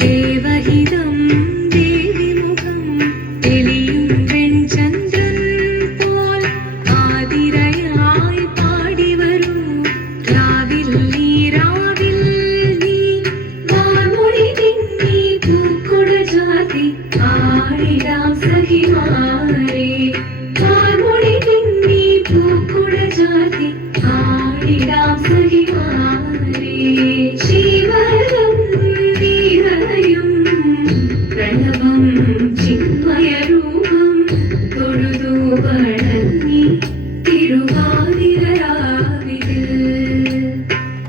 ദേവഹിതം ദേവിമുഖം തെളിയും വെൺചന്ദ്രൻ പോൽ ആതിരയായി പാടിവരൂ രാവിൽ നീ വാർമൊഴി തിങ്ങി പൂക്കൊട ചാർത്തി ആടിടാം സഖിമാരേ വാർമൊഴി തിങ്ങി പൂക്കൊട ചാർത്തി ആടിടാം സഖിമാരേ ശിവദം പ്രണവം ചിന്മയരൂപം തൊഴുതു വണങ്ങി തിരുവാതിരരാവിതിൽ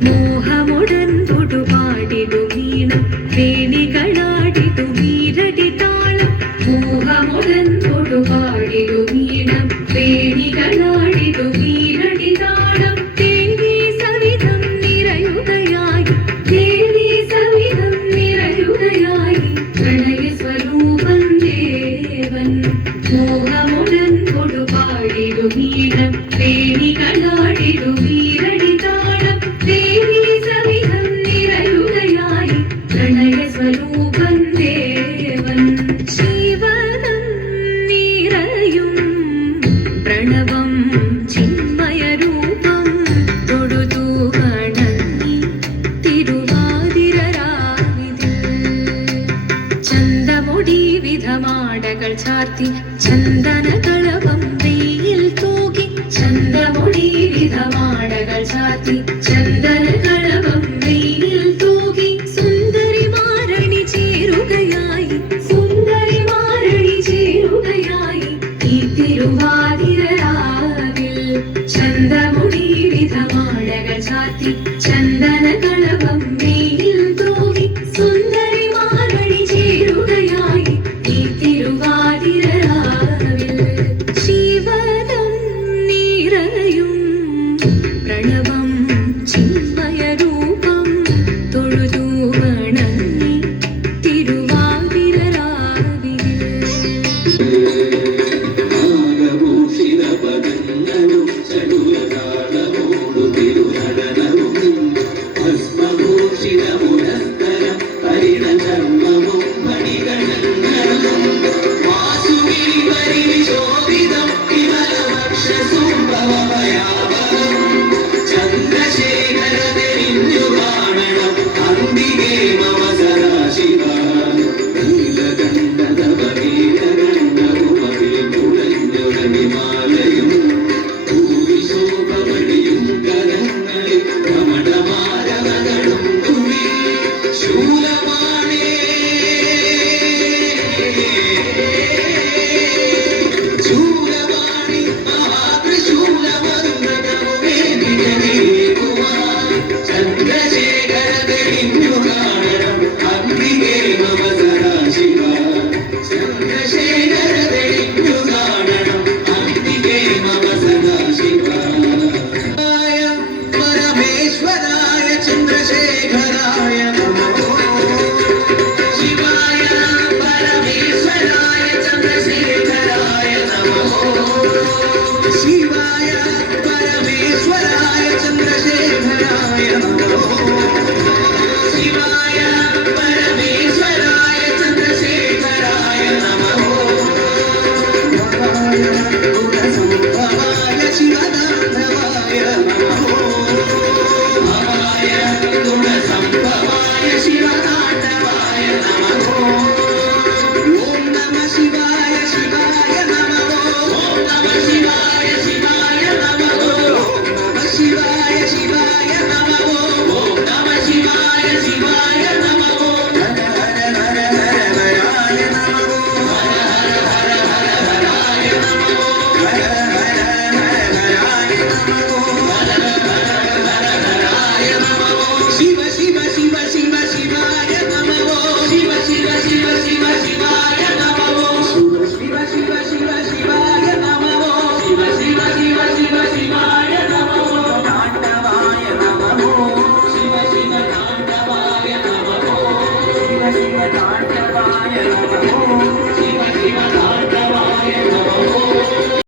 മോഹമുടൻ തൊടുപാടിടു വീണം വേണികളാടിടു വീരടി താളം മോഹമുടൻ തൊടുപാടിടു വീണം വേണികളാടിടു വീരടി താളം ദേവി സവിധം നിറയുകയായി ദേവി സവിധം നിറയുകയായി പ്രണയ സ്വരൂപം ദേവൻ മോഹമുടൻ കൊടുപാടിടു വീണം വേണികളാടിടു വീരടി താളം ദേവി സവിധം നിറയുകയായി പ്രണയ സ്വരൂപം ദേവൻ ശിവദം നിറയും പ്രണവം ചിന്മയരൂപം തൊഴുതു വണങ്ങി തിരുവാതിരരാവിതിൽ ചന്തമുടി വിധമാടകൾ ചാർത്തി ചന്ദന കളവം